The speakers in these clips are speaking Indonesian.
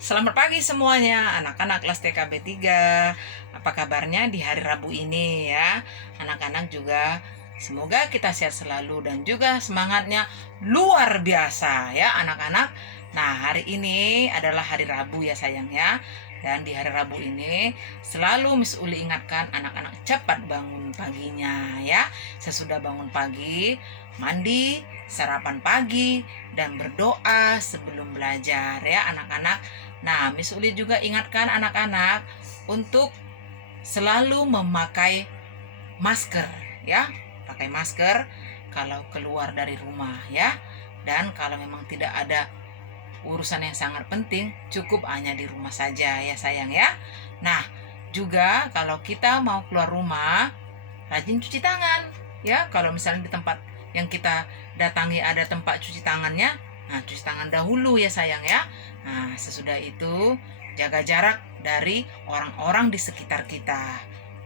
Selamat pagi semuanya, anak-anak kelas TKB 3. Apa kabarnya di hari Rabu ini ya? Anak-anak juga semoga kita sehat selalu dan juga semangatnya luar biasa ya anak-anak. Nah, hari ini adalah hari Rabu ya sayang ya. Dan di hari Rabu ini selalu Miss Uli ingatkan anak-anak cepat bangun paginya ya. Sesudah bangun pagi, mandi, sarapan pagi, dan berdoa sebelum belajar ya anak-anak. Nah, Miss Uli juga ingatkan anak-anak untuk selalu memakai masker ya. Pakai masker kalau keluar dari rumah ya. Dan kalau memang tidak ada urusan yang sangat penting, cukup hanya di rumah saja ya sayang ya. Nah, juga kalau kita mau keluar rumah, rajin cuci tangan ya. Kalau misalnya di tempat yang kita datangi ada tempat cuci tangannya, nah cuci tangan dahulu ya sayang ya. Nah, sesudah itu jaga jarak dari orang-orang di sekitar kita.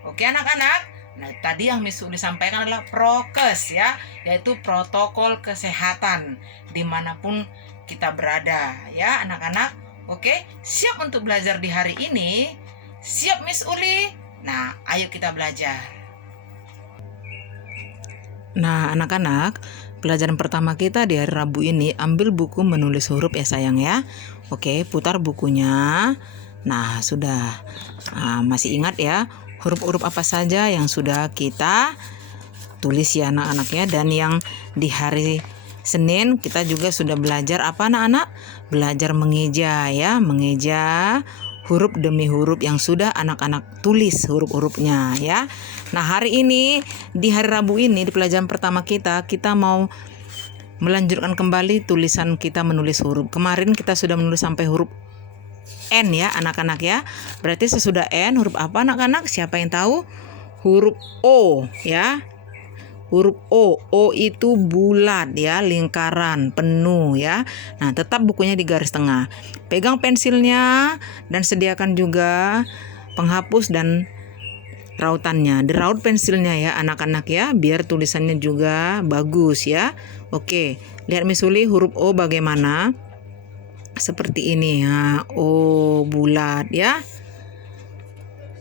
Oke anak-anak. Nah, tadi yang Miss Uli sampaikan adalah prokes ya, yaitu protokol kesehatan dimanapun kita berada ya anak-anak. Oke, siap untuk belajar di hari ini? Siap Miss Uli? Nah, ayo kita belajar. Nah, anak-anak, pelajaran pertama kita di hari Rabu ini, ambil buku menulis huruf ya sayang ya. Oke, putar bukunya. Nah, sudah. Masih ingat ya, huruf-huruf apa saja yang sudah kita tulis ya anak-anaknya. Dan yang di hari Senin kita juga sudah belajar apa anak-anak? Belajar mengeja ya, mengeja huruf demi huruf yang sudah anak-anak tulis huruf-hurufnya ya. Nah, hari ini di hari Rabu ini di pelajaran pertama kita mau melanjutkan kembali tulisan kita menulis huruf. Kemarin kita sudah menulis sampai huruf N ya anak-anak ya. Berarti sesudah N huruf apa anak-anak? Siapa yang tahu? Huruf O ya. Huruf O itu bulat ya, lingkaran, penuh ya. Nah, tetap bukunya di garis tengah. Pegang pensilnya dan sediakan juga penghapus dan rautannya. Diraut pensilnya ya anak-anak ya, biar tulisannya juga bagus ya. Oke, lihat Miss Uli huruf O bagaimana? Seperti ini ya, O bulat ya.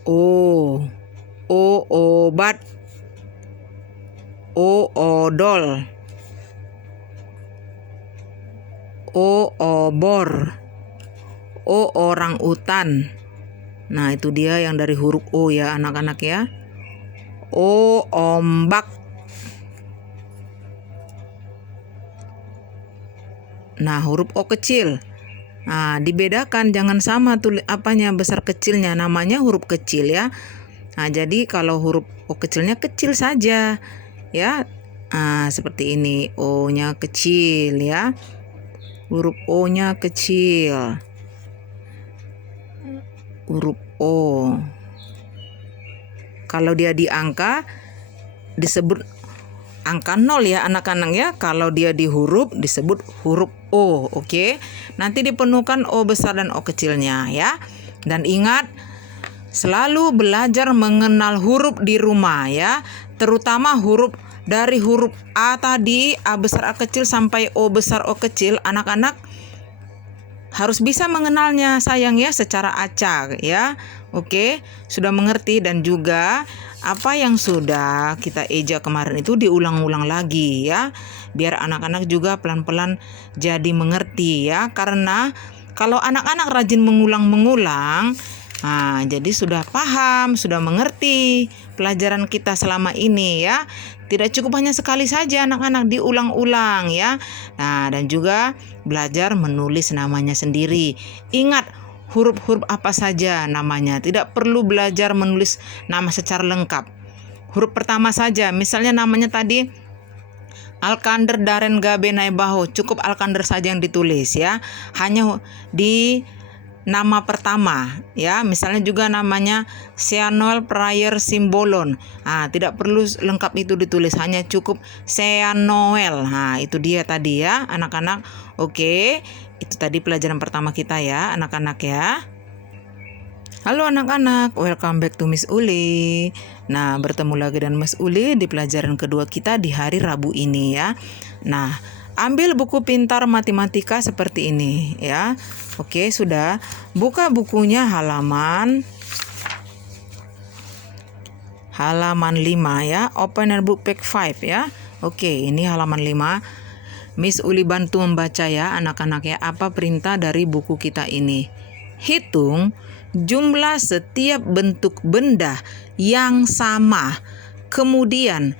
O obat. O odol. O obor. O orang utan. Nah, itu dia yang dari huruf O ya anak-anak ya. O ombak. Nah, huruf O kecil. Nah, dibedakan jangan sama apanya besar kecilnya, namanya huruf kecil ya. Nah, jadi kalau huruf O kecilnya kecil saja ya. Seperti ini, O-nya kecil ya. Huruf O-nya kecil. Huruf O. Kalau dia di angka disebut angka 0 ya anak-anak ya. Kalau dia di huruf disebut huruf O. Oke. Nanti dipenuhkan O besar dan O kecilnya ya. Dan ingat, selalu belajar mengenal huruf di rumah ya. Terutama huruf dari huruf A tadi, A besar A kecil sampai O besar O kecil, anak-anak harus bisa mengenalnya sayang ya secara acak ya. Oke, sudah mengerti. Dan juga apa yang sudah kita eja kemarin itu diulang-ulang lagi ya. Biar anak-anak juga pelan-pelan jadi mengerti ya. Karena kalau anak-anak rajin mengulang-mengulang, jadi sudah paham, sudah mengerti pelajaran kita selama ini ya. Tidak cukup hanya sekali saja anak-anak diulang-ulang ya. Nah, dan juga belajar menulis namanya sendiri. Ingat huruf-huruf apa saja namanya. Tidak perlu belajar menulis nama secara lengkap. Huruf pertama saja, misalnya namanya tadi Alkander Daren Gabe Naibaho, cukup Alkander saja yang ditulis ya. Hanya di nama pertama ya, misalnya juga namanya Seanoel Prayer Simbolon. Tidak perlu lengkap itu ditulis, hanya cukup Seanoel. Itu dia tadi ya anak-anak. Oke, itu tadi pelajaran pertama kita ya anak-anak ya. Halo anak-anak, welcome back to Miss Uli. Nah, bertemu lagi dengan Miss Uli di pelajaran kedua kita di hari Rabu ini ya. Nah, Ambil buku pintar matematika seperti ini ya. Oke, sudah. Buka bukunya halaman 5 ya. Open your book page 5 ya. Oke, ini halaman 5. Miss Uli bantu membaca ya anak-anak ya. Apa perintah dari buku kita ini? Hitung jumlah setiap bentuk benda yang sama. Kemudian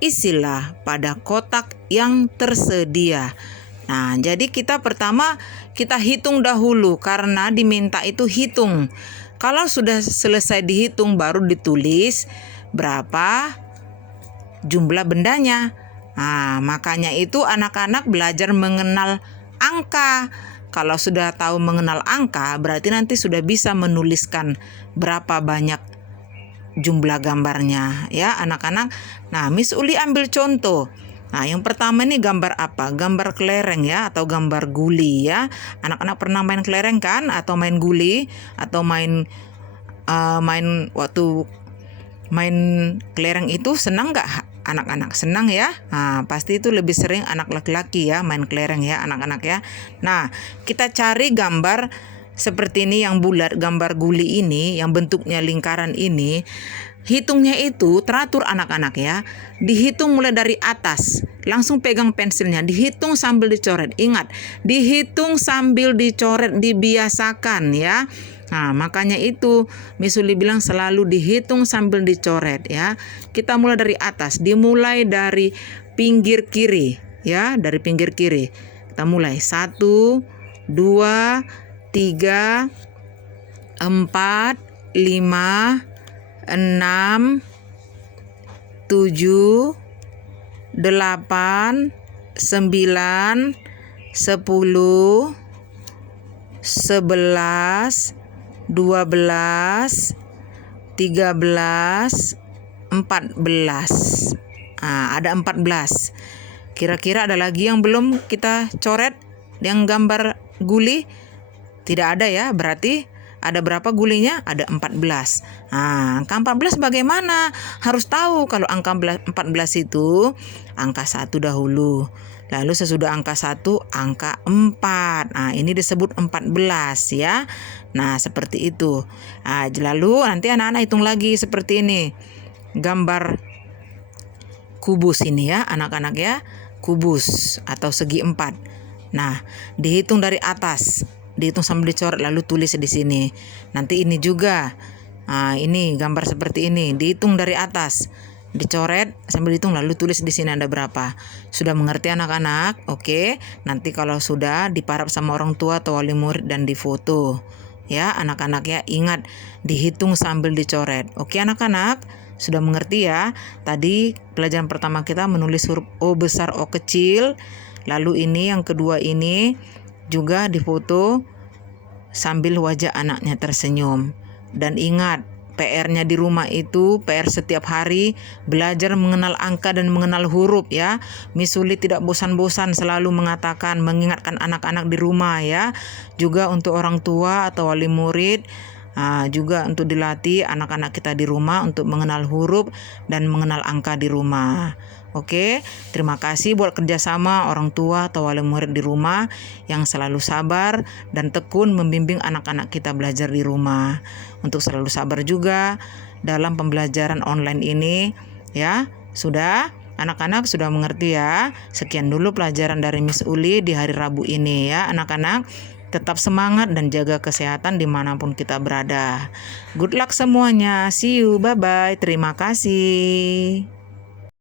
isilah pada kotak yang tersedia. Nah, jadi kita pertama kita hitung dahulu karena diminta itu hitung. Kalau sudah selesai dihitung baru ditulis berapa jumlah bendanya. Nah, makanya itu anak-anak belajar mengenal angka. Kalau sudah tahu mengenal angka, berarti nanti sudah bisa menuliskan berapa banyak jumlah gambarnya ya anak-anak. Nah, Miss Uli ambil contoh. Nah, yang pertama ini gambar apa? Gambar kelereng ya atau gambar guli ya. Anak-anak pernah main kelereng kan? Atau main guli? Atau main waktu main kelereng itu senang nggak anak-anak? Senang ya. Nah, pasti itu lebih sering anak laki-laki ya main kelereng ya anak-anak ya. Nah, kita cari gambar seperti ini yang bulat, gambar guli ini yang bentuknya lingkaran ini. Hitungnya itu teratur anak-anak ya. Dihitung mulai dari atas. Langsung pegang pensilnya, dihitung sambil dicoret. Ingat, dihitung sambil dicoret, dibiasakan ya. Nah, makanya itu Miss Uli bilang selalu dihitung sambil dicoret ya. Kita mulai dari atas, dimulai dari pinggir kiri ya, dari pinggir kiri. Kita mulai 1, 2, 3, 4, 5, 6, 7, 8, 9, 10, 11, 12, 13, 14. Nah, ada 14. Kira-kira ada lagi yang belum kita coret yang gambar guli? Tidak ada ya, berarti ada berapa gulinya? Ada 14. Nah, angka 14 bagaimana? Harus tahu kalau angka 14 itu angka 1 dahulu. Lalu sesudah angka 1, angka 4. Nah, ini disebut 14 ya. Nah, seperti itu. Nah, lalu nanti anak-anak hitung lagi seperti ini. Gambar kubus ini ya, anak-anak ya. Kubus atau segi 4. Nah, dihitung dari atas. Dihitung sambil dicoret lalu tulis di sini. Nanti ini juga. Nah, ini gambar seperti ini. Dihitung dari atas. Dicoret sambil dihitung lalu tulis di sini ada berapa. Sudah mengerti anak-anak? Oke. Nanti kalau sudah diparap sama orang tua atau wali murid dan difoto. Ya, anak-anak ya, ingat dihitung sambil dicoret. Oke, anak-anak? Sudah mengerti ya? Tadi pelajaran pertama kita menulis huruf O besar, O kecil. Lalu ini yang kedua ini juga difoto sambil wajah anaknya tersenyum. Dan ingat, PR-nya di rumah itu, PR setiap hari, belajar mengenal angka dan mengenal huruf ya. Miss Uli tidak bosan-bosan selalu mengatakan, mengingatkan anak-anak di rumah ya. Juga untuk orang tua atau wali murid, juga untuk dilatih anak-anak kita di rumah untuk mengenal huruf dan mengenal angka di rumah. Oke, terima kasih buat kerjasama orang tua atau wali murid di rumah yang selalu sabar dan tekun membimbing anak-anak kita belajar di rumah. Untuk selalu sabar juga dalam pembelajaran online ini ya. Sudah? Anak-anak sudah mengerti ya? Sekian dulu pelajaran dari Miss Uli di hari Rabu ini ya anak-anak. Tetap semangat dan jaga kesehatan dimanapun kita berada. Good luck semuanya. See you. Bye-bye. Terima kasih.